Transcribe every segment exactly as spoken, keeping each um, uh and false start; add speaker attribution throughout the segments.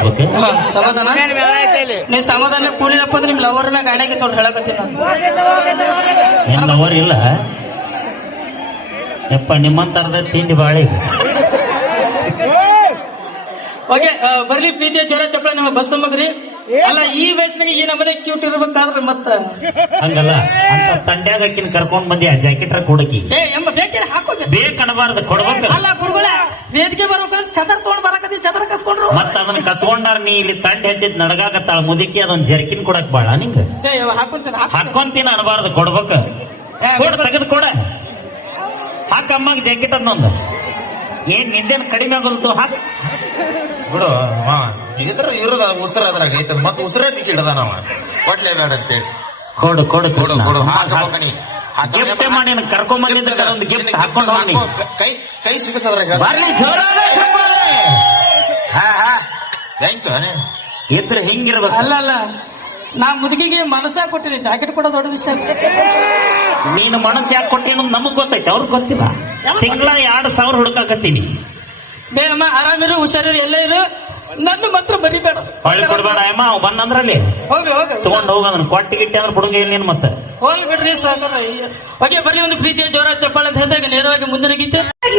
Speaker 1: Okay
Speaker 2: ಹಾ, ಸಮಾಧಾನ ನೀ ಸಮಾಧಾನ ಕೂಲಿದಪ್ಪ ಅಂದ್ರೆ ನಿಮ್ ಲವರ್ನ ಗಾಡಿಯಾಗಿ ತೊಗೊಂಡು ಹೇಳಕತ್ತೀನಿ ನಾನು
Speaker 1: ನಿನ್ನ ಲವರ್ ಇಲ್ಲ ಯಪ್ಪ ನಿಮ್ಮಂತರದ ತಿಂಡಿ ಬಾಳಿ
Speaker 2: ಓಕೆ ಬರ್ಲಿ ಪ್ರೀತಿಯ ಜ್ವರ ಚಪ್ಪಳ ನಮ್ಮ ಬಸ್ ಮಗ್ರಿ ಅಲ್ಲ ಈ ವಯಸ್ಸಿನಾಗ ಈ ನಮ್ಮನೆ ಕ್ಯೂಟ್ ಇರ್ಬೇಕಾದ್ರೆ ಮತ್ತ
Speaker 1: ಹಂಗಲ್ಲ ಅಂತ ತಂಡ್ಯಾಗ ಆಕಿನ ಕರ್ಕೊಂಡ್ ಬಂದಿ ಆ ಜಾಕೆಟ್ ಕೊಡಕಿ
Speaker 2: ಏ ಎಂಬ ಬೇಕೇನೆ ಹಾಕೋಬೇಕು
Speaker 1: ಬೇಕನ್ನಬಾರ್ದು ಕೊಡ್ಬೇಕು
Speaker 2: ಅಲ್ಲ ಗುರುಗಳ ವೇದಿಕೆ ಬರ್ಬೇಕಂದ್ರೆ ಚದರ್ ತಗೊಂಡ್ ಬರಕತ್ತಿ ಚದರ ಕಸ್ಕೊಂಡ್ರು
Speaker 1: ಮತ್ತ ಅದನ್ನ ಕಸ್ಕೊಂಡಾರ ನೀ ಇಲ್ಲಿ ತಂಡ ಹೆಚ್ಚಿದ್ ನಡಗಾಕತ್ತಾಳ ಮುದುಕಿ ಅದೊಂದ್ ಜರ್ಕಿನ್ ಕೊಡಕ್ ಬಾಳ ನಿಂಗ
Speaker 2: ಏ ಹಾಕೊಂತೀನಿ
Speaker 1: ಹಾಕೊಂತೀನ ಅನ್ಬಾರ್ದು ಕೊಡ್ಬೇಕ ಕೊಡ ತೆಗೆದು ಕೊಡ ಹಾಕ ಅಮ್ಮಗ್ ಜಾಕೆಟ್ ಅದೊಂದು ಏನ್ ನಿಂದೇನ್ ಕಡಿಮೆ ಆಗೋದು ಹಾಕ
Speaker 3: ಬಿಡು ಇದ್ರ ಇರೋದ ಉಸಿರ ಅದ್ರಾಗ ಐತದ ಮತ್ತ ಉಸಿರೇ ಟಿಕೆಟ್ ನಾವ ಕೊಡ್ಲೇ ಬೇಡ ಅಂತೇಳಿ
Speaker 1: ಕೊಡು ಕೊಡು
Speaker 3: ಕೊಡು ಕೊಡು ಹಾಕಿ
Speaker 1: ಗಿಫ್ಟ್ ಮಾಡಿ ಕರ್ಕೊಂಡ್ ಬಂದಿದ್ದ ಒಂದು ಗಿಫ್ಟ್ ಹಾಕೊಂಡು ಹೋಗಿ
Speaker 3: ಕೈ ಕೈ ಸಿಗಿಸದ್ರಾಗ
Speaker 1: ಬರ್ಲಿ ಜೋರಾದ ಚಪ್ಪಾಳೆ.
Speaker 3: ಹಾ ಹಾ ಥ್ಯಾಂಕ್ ಯು
Speaker 1: ಇದ್ರೆ ಹಿಂಗಿರ್ಬೇಕು
Speaker 2: ಅಲ್ಲ ಅಲ್ಲ ನಾ ಮುದುಕಿಗೆ ಮನಸ್ಸಾ ಕೊಟ್ಟಿನಿ ಜಾಕೆಟ್ ಕೊಡೋ ದೊಡ್ಡ ವಿಷಯ
Speaker 1: ನೀನು ಮನಸ್ಸು ಯಾಕೆ ಕೊಟ್ಟಿ ಅನ್ನೋದು ನಮಗ್ ಗೊತ್ತೈತೆ ಅವ್ರಿಗೆ ಗೊತ್ತಿಲ್ಲ ತಿಂಗಳ ಎರಡ್ ಸಾವಿರ ಹುಡುಕಾಕತ್ತೀನಿ
Speaker 2: ಬೇ ಅಮ್ಮ ಆರಾಮಿರು ಹುಷಾರಿರು ಎಲ್ಲ ಇರು ನಂದು ಮಾತ್ರ ಬರಿಬೇಡ
Speaker 1: ಹೊಳ್ಳಿ ಕೊಡ್ಬೇಡ ಅಮ್ಮ ಅವ್ ಬಂದಂದ್ರಲ್ಲಿ
Speaker 2: ಹೋಗಿ ಹೋಗಿ
Speaker 1: ತಗೊಂಡ್ ಹೋಗ ಅದನ್ನ ಕೊಟ್ಟಿ ಗಿಟ್ಟಿ ಅಂದ್ರೆ ಬಿಡುಗ ಏನೇನು ಮತ್ತೆ
Speaker 2: ಹೋಗ್ಲಿ ಬಿಡ್ರಿ ಸಾಕಾರ ಓಕೆ ಬರ್ಲಿ ಒಂದು ಪ್ರೀತಿಯ ಜೋರ ಚಪ್ಪಾಳೆ ಅಂತ ಹೇಳಿದಾಗ ನೇರವಾಗಿ ಮುಂದೆ ಗೀತೆ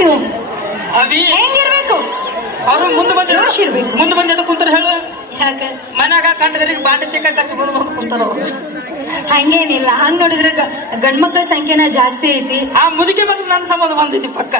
Speaker 2: ಅಭಿ
Speaker 4: ಹೆಂಗಿರ್ಬೇಕು
Speaker 2: ಅವರು ಮುಂದೆ ಬಂದ
Speaker 4: ಜೋಶ್ ಇರ್ಬೇಕು.
Speaker 2: ಮುಂದೆ ಬಂದ ಕುಂತಾರ ಹೇಳು
Speaker 4: ಯಾಕ
Speaker 2: ಮನ್ಯಾಗ ಕಂಡದ್ರಿಗೆ ಬಾಂಡೆ ತಿಕ್ಕ ಕಚ್ಚಿ ಮುಂದೆ ಬಂದು ಕುಂತಾರ ಅವ್ರು.
Speaker 4: ಹಂಗೇನಿಲ್ಲ ಹಂಗ್ ನೋಡಿದ್ರೆ ಗಂಡ್ ಮಕ್ಳ ಸಂಖ್ಯೆನ ಜಾಸ್ತಿ ಐತಿ
Speaker 2: ಆ ಮುದುಕಿ ಬಂದು ನನ್ನ ಸಂಬಂಧ ಬಂದೈತಿ ಪಕ್ಕ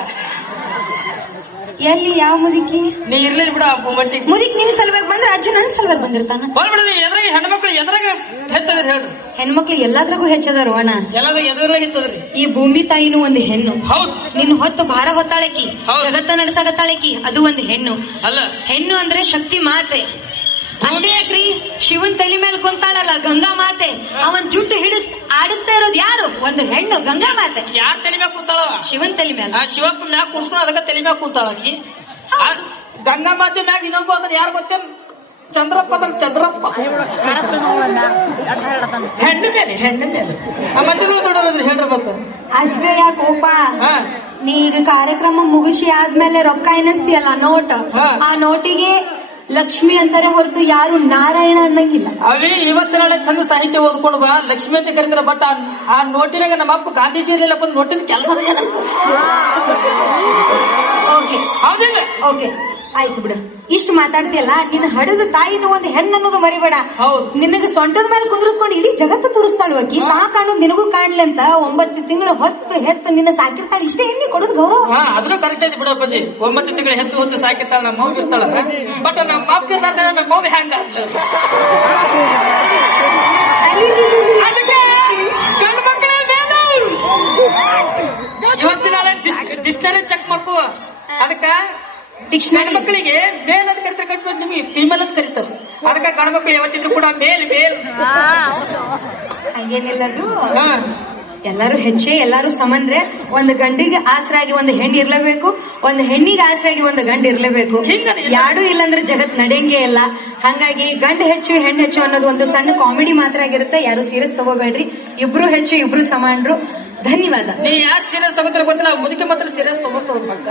Speaker 4: ಎಲ್ಲಿ ಯಾವ ಮುದುಕಿ
Speaker 2: ನೀ ಇರ್ಲಿಲ್ಲ ಬಿಡು ಆ ಮಟ್ಟಿಗೆ
Speaker 4: ಮುದುಕಿ ನಿನ್ ಸಲುವಾಗಿ ಬಂದ್ರೆ ಅಜ್ಜ ನನ್ ಸಲುವಾಗಿ ಬಂದಿರ್ತಾನ
Speaker 2: ಹೋಗ್ಬಿಡ ಎದ್ರಾಗ ಹೆಣ್ಮಕ್ಳು ಎದ್ರಾಗ ಹೆಚ್ಚದ್ರಿ ಹೇಳ್ರಿ
Speaker 4: ಹೆಣ್ಮಕ್ಳು ಎಲ್ಲಾದ್ರಾಗೂ ಹೆಚ್ಚದಾರು ಅಣ್ಣ
Speaker 2: ಎಲ್ಲದ ಎದ್ರಾಗ ಹೆಚ್ಚದ್ರಿ
Speaker 4: ಈ ಭೂಮಿ ತಾಯಿನೂ ಒಂದು ಹೆಣ್ಣು
Speaker 2: ಹೌದ್
Speaker 4: ನಿನ್ ಹೊತ್ತು ಭಾರ ಹೊತ್ತಾಳಕಿ
Speaker 2: ಹೌದು.
Speaker 4: ಜಗತ್ತ ನಡೆಸಾಕತ್ತಾಳಕಿ ಅದು ಒಂದು ಹೆಣ್ಣು
Speaker 2: ಅಲ್ಲ
Speaker 4: ಹೆಣ್ಣು ಅಂದ್ರೆ ಶಕ್ತಿ ಮಾತೆ ಅಷ್ಟೇ ಯಾಕ್ರಿ ಶಿವನ್ ತಲೆ ಮೇಲೆ ಕುಂತಾಳಲ್ಲ ಗಂಗಾ ಮಾತೆ ಅವನ್ ಜುಟ್ಟು ಹಿಡಿಸ್ ಆಡಿಸ್ತಾ ಇರೋದು ಯಾರು ಒಂದು ಹೆಣ್ಣು ಗಂಗಾ ಮಾತೆ
Speaker 2: ಯಾರ್ ತಲೆ ಮ್ಯಾಗ ಕುಂತಾಳವ
Speaker 4: ಶಿವನ್ ತಲೆ ಮೇಲೆ
Speaker 2: ಆ ಶಿವಪ್ಪ ಮ್ಯಾಗ ಕುಡ್ಸ್ಕೊಂಡು ಅದಕ್ಕ ತಲೆ ಮ್ಯಾಗ ಕುಂತಾಳ ಆಕಿ ಆ ಗಂಗಾ ಮಾತೆ ಮ್ಯಾಗ ಇನ್ನೊಬ್ಬ ಅಂದ್ರೆ ಯಾರು ಗೊತ್ತೇನ್ ಚಂದ್ರಪ್ಪ ಅಂದ್ರೆ ಚಂದ್ರಪ್ಪ ಹೆಣ್ಣು ಮೇಲೆ ಹೆಣ್ಣು ಮೇಲೆ ಆ ಮಧ್ಯದಲ್ಲಿ ದೊಡ್ಡವ್ರದ್ರಿ ಹೇಳ್ರಿ ಮತ್ತ
Speaker 4: ಅಷ್ಟೇ ಯಾಕೋಪ
Speaker 2: ಹಾ
Speaker 4: ನೀ ಈಗ ಕಾರ್ಯಕ್ರಮ ಮುಗಿಸಿ ಆದ್ಮೇಲೆ ರೊಕ್ಕ ಎನಿಸ್ತೀಯಲ್ಲ ನೋಟ್
Speaker 2: ಹಾ.
Speaker 4: ಆ ನೋಟಿಗೆ ಲಕ್ಷ್ಮಿ ಅಂತಾರೆ ಹೊರತು ಯಾರು ನಾರಾಯಣ ಅನ್ನಂಗಿಲ್ಲ
Speaker 2: ಅವಿ ಇವತ್ತಿನಾಳೆ ಚಂದ ಸಾಹಿತ್ಯ ಓದ್ಕೊಂಡು ಬಾ ಲಕ್ಷ್ಮಿ ಅಂತ ಕರೀತಾರ ಬಟ್ ಆ ನೋಟಿನಾಗ ನಮ್ಮ ಅಪ್ಪ ಗಾಂಧೀಜಿ ಇರ್ಲಿಲ್ಲಪ್ಪ ನೋಟಿನ ಕೆಲಸ
Speaker 4: ಓಕೆ
Speaker 2: ಹೌದಿಲ್ಲ
Speaker 4: ಓಕೆ ಆಯ್ತು ಬಿಡು ಇಷ್ಟು ಮಾತಾಡ್ತಿಯಲ್ಲ ನಿನ್ನ ಹಡದ ತಾಯಿನ ಒಂದು ಹೆಣ್ಣು ಅನ್ನೋದು ಮರಿಬೇಡ
Speaker 2: ಹೌದು
Speaker 4: ನಿನಗೆ ಸೊಂಟದ ಮೇಲೆ ಕುಂದ್ರಿಸ್ಕೊಂಡು ಇಡೀ ಜಗತ್ತು ತೋರಿಸ್ತಾಳು ಆಕಿ ತಾ ಕಾಣೋದು ನಿನಗೂ ಕಾಣ್ಲಿ ಅಂತ ಒಂಬತ್ತು ತಿಂಗಳು ಹೊತ್ತು ಹೆತ್ತು ನಿನ್ನ ಸಾಕಿರ್ತಾಳೆ ಇಷ್ಟೇ ಎಣ್ಣಿ ಕೊಡೋದು ಗೌರವ
Speaker 2: ಹಾ ಅದನ್ನು ಕರೆಕ್ಟ್ ಐತಿ ಬಿಡಪ್ಪಾಜಿ ಒಂಬತ್ತು ತಿಂಗಳು ಹೆತ್ತು ಹೊತ್ತು ಸಾಕಿರ್ತಾಳ ನಮ್ಮ ಮಗು ಇರ್ತಾಳ ಬಟ್ ನಮ್ಮ ಅಪ್ಪ ಇರ್ತಾರ ನಮ್ಮ ಮಗು ಹೆಂಗ ಅದಕ್ಕೆ ಗಂಡು ಮಕ್ಕಳೇ ಬೇಡ ಇವತ್ತಿನ ಡಿಕ್ಷನರಿ ಚೆಕ್ ಮಾಡ್ಕೋ ಅದಕ್ಕ
Speaker 4: ಡಿಕ್ಷನರಿ
Speaker 2: ಗಂಡು ಮಕ್ಕಳಿಗೆ ಮೇಲ್ ಅಂತ ಕರಿತಾರೆ ಗಂಡು ನಿಮಗೆ ಫಿಮೇಲ್ ಅಂತ ಕರೀತಾರೆ ಅದಕ್ಕ ಗಂಡು ಮಕ್ಕಳು ಯಾವತ್ತಿದ್ರು ಕೂಡ ಮೇಲ್ ಮೇಲ್
Speaker 4: ಹಂಗೇನಿಲ್ಲದು
Speaker 2: ಹಾ
Speaker 4: ಎಲ್ಲರೂ ಹೆಚ್ಚೆ ಎಲ್ಲರೂ ಸಮಂದ್ರೆ ಒಂದು ಗಂಡಿಗೆ ಆಸರಾಗಿ ಒಂದು ಹೆಣ್ಣು ಇರ್ಲೇಬೇಕು ಒಂದು ಹೆಣ್ಣಿಗೆ ಆಸರಾಗಿ ಒಂದು ಗಂಡು ಇರ್ಲೇಬೇಕು
Speaker 2: ಹಿಂಗನೆ.
Speaker 4: ಯಾರು ಇಲ್ಲಂದ್ರೆ ಜಗತ್ ನಡೆಯಂಗೆ ಇಲ್ಲ ಹಂಗಾಗಿ ಗಂಡು ಹೆಚ್ಚು ಹೆಣ್ಣು ಹೆಚ್ಚು ಅನ್ನೋದು ಒಂದು ಸಣ್ಣ ಕಾಮಿಡಿ ಮಾತ್ರ ಆಗಿರುತ್ತೆ ಯಾರು ಸೀರಿಯಸ್ ತಗೋಬೇಡ್ರಿ ಇಬ್ರು ಹೆಚ್ಚು ಇಬ್ರು ಸಮಾನರು ಧನ್ಯವಾದ
Speaker 2: ನೀ ಯಾಕೆ ಸೀರಿಯಸ್ ತಗೋತಾರ ಗೊತ್ತಿಲ್ಲ ಮುದುಕಿ ಮಾತ್ರ ಸೀರಿಯಸ್ ತಗೋತಾವ ಪಕ್ಕ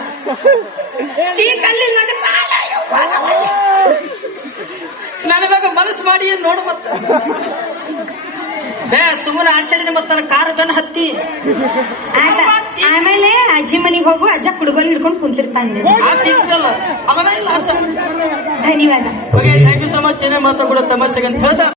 Speaker 2: ನನಗ ಮನಸ್ಸು ಮಾಡಿ ನೋಡು ಮತ್ತ ಬೇ ಸುಮ್ಮನೆ ಆಡ್ಸಾಡಿನ ಮತ್ತ ನನ್ನ ಕಾರ್ ಗನ್ ಹತ್ತಿ
Speaker 4: ಆಯ್ತಾ ಆಮೇಲೆ ಅಜ್ಜಿ ಮನಿಗೆ ಹೋಗು ಅಜ್ಜ ಕುಡುಗೋಲ್ ಹಿಡ್ಕೊಂಡು ಕುಂತಿರ್ತಾನೆ
Speaker 2: ಆಚೆ ಇದ್ದಲ್ಲ ಅವನ ಇಲ್ಲ ಆಚೆ
Speaker 4: ಧನ್ಯವಾದ
Speaker 2: okay thank you so much ಏನೇ ಮಾತಾಡ್ಬಿಡೋ ತಮಾಷೆಗೆ ಅಂತ ಹೇಳ್ದ